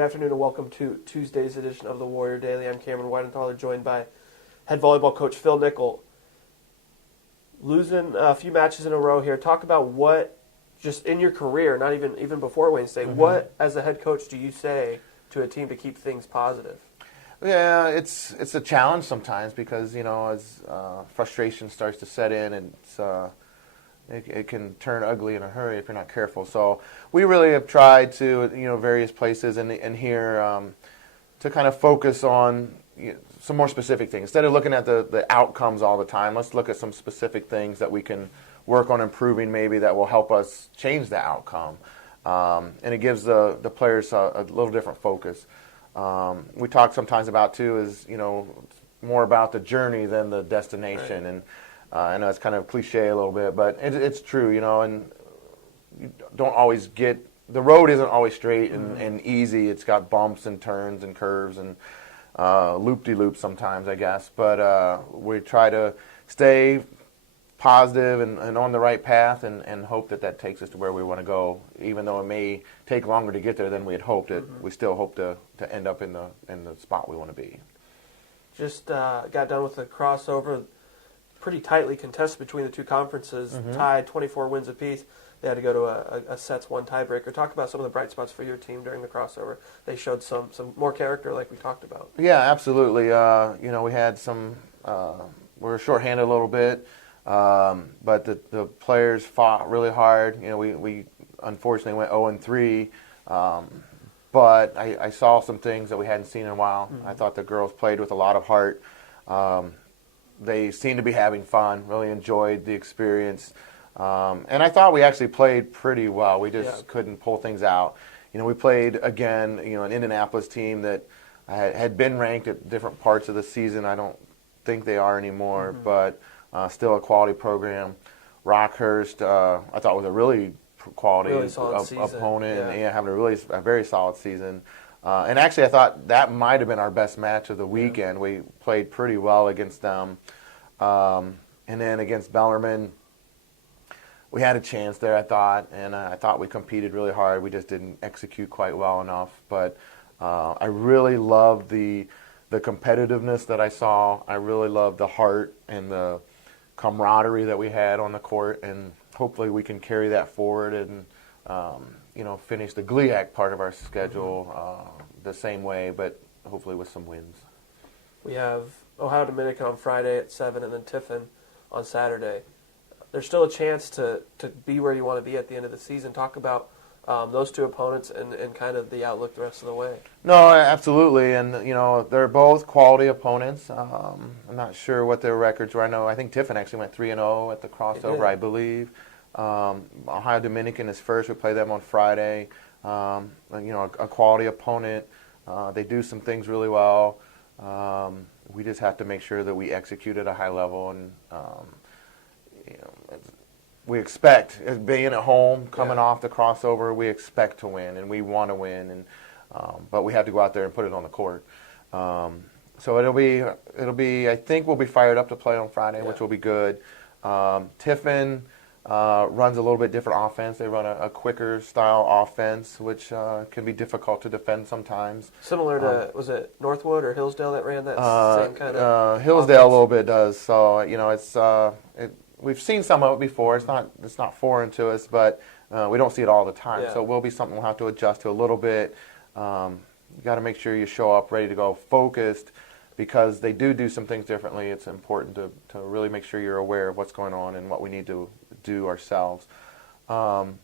Good afternoon and welcome to Tuesday's edition of the Warrior Daily. I'm Cameron Weidenthaler, joined by head volleyball coach Phil Nickel. Losing a few matches in a row here. Talk about what, just in your career, not even before Wayne State, what, as a head coach, do you say to a team to keep things positive? Yeah, it's a challenge sometimes because, as frustration starts to set in, and it can turn ugly in a hurry if you're not careful. So we really have tried to, various places and here to kind of focus on some more specific things. Instead of looking at the outcomes all the time, let's look at some specific things that we can work on improving maybe that will help us change the outcome. And it gives the players a little different focus. We talk sometimes about, too, is, more about the journey than the destination. Right. And I know it's kind of cliche a little bit, but it's true, and you don't always get, the road isn't always straight and easy. It's got bumps and turns and curves and loop-de-loops sometimes, I guess. But we try to stay positive and on the right path and hope that takes us to where we want to go. Even though it may take longer to get there than we had hoped, we still hope to end up in the spot we want to be. Just got done with the crossover. Pretty tightly contested between the two conferences, tied 24 wins apiece. They had to go to a sets-one tiebreaker. Talk about some of the bright spots for your team during the crossover. They showed some more character like we talked about. Yeah, absolutely. We had some, we were shorthanded a little bit, but the players fought really hard. We unfortunately went 0-3, but I saw some things that we hadn't seen in a while. I thought the girls played with a lot of heart. They seemed to be having fun, really enjoyed the experience. And I thought we actually played pretty well. We just couldn't pull things out. We played, again, an Indianapolis team that had been ranked at different parts of the season. I don't think they are anymore, but still a quality program. Rockhurst, I thought was a really quality opponent, and having a very solid season. And actually, I thought that might have been our best match of the weekend. We played pretty well against them. And then against Bellarmine, we had a chance there, I thought, and I thought we competed really hard. We just didn't execute quite well enough. But I really loved the competitiveness that I saw. I really loved the heart and the camaraderie that we had on the court, and hopefully we can carry that forward and finish the GLIAC part of our schedule the same way, but hopefully with some wins. We have Ohio Dominican on Friday at 7 and then Tiffin on Saturday. There's still a chance to be where you want to be at the end of the season. Talk about those two opponents and kind of the outlook the rest of the way. No, absolutely. And, they're both quality opponents. I'm not sure what their records were. I think Tiffin actually went 3-0 at the crossover, I believe. Ohio Dominican is first. We play them on Friday. A quality opponent. They do some things really well. We just have to make sure that we execute at a high level, and we expect, as being at home, coming off the crossover, we expect to win, and we want to win, and but we have to go out there and put it on the court. So it'll be. I think we'll be fired up to play on Friday, which will be good. Tiffin runs a little bit different offense. They run a quicker style offense, which can be difficult to defend sometimes. Similar to, was it Northwood or Hillsdale that ran that same kind of Hillsdale offense? A little bit does. So, it's we've seen some of it before. It's not foreign to us, but we don't see it all the time. So it will be something we'll have to adjust to a little bit. You got to make sure you show up ready to go, focused, because they do some things differently. It's important to really make sure you're aware of what's going on and what we need to do ourselves. For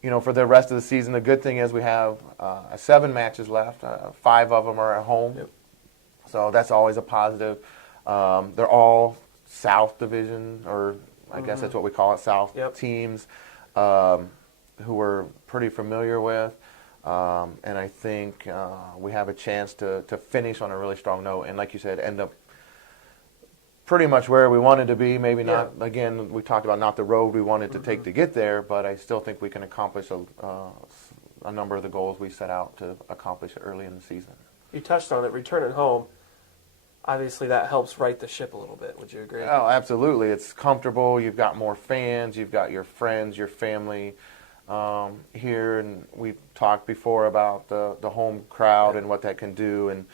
the rest of the season, the good thing is we have 7 matches left. 5 of them are at home. Yep. So that's always a positive. They're all South Division, or I guess that's what we call it, South teams, who we're pretty familiar with. And I think we have a chance to finish on a really strong note. And like you said, end up pretty much where we wanted to be. Maybe not, again, we talked about not the road we wanted to take to get there, but I still think we can accomplish a number of the goals we set out to accomplish early in the season. You touched on it, returning home. Obviously, that helps right the ship a little bit. Would you agree? Oh, absolutely. It's comfortable. You've got more fans. You've got your friends, your family. here, and we've talked before about the home crowd and what that can do, and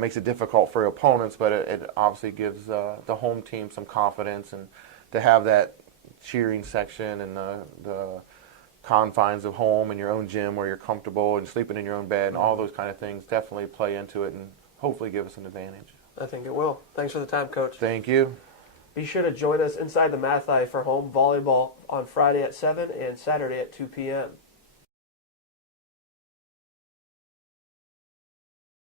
makes it difficult for opponents, but it obviously gives the home team some confidence, and to have that cheering section and the confines of home and your own gym where you're comfortable and sleeping in your own bed and all those kind of things definitely play into it and hopefully give us an advantage. I think it will. Thanks for the time, Coach. Thank you. Be sure to join us inside the Mathi for home volleyball on Friday at 7 and Saturday at 2 p.m.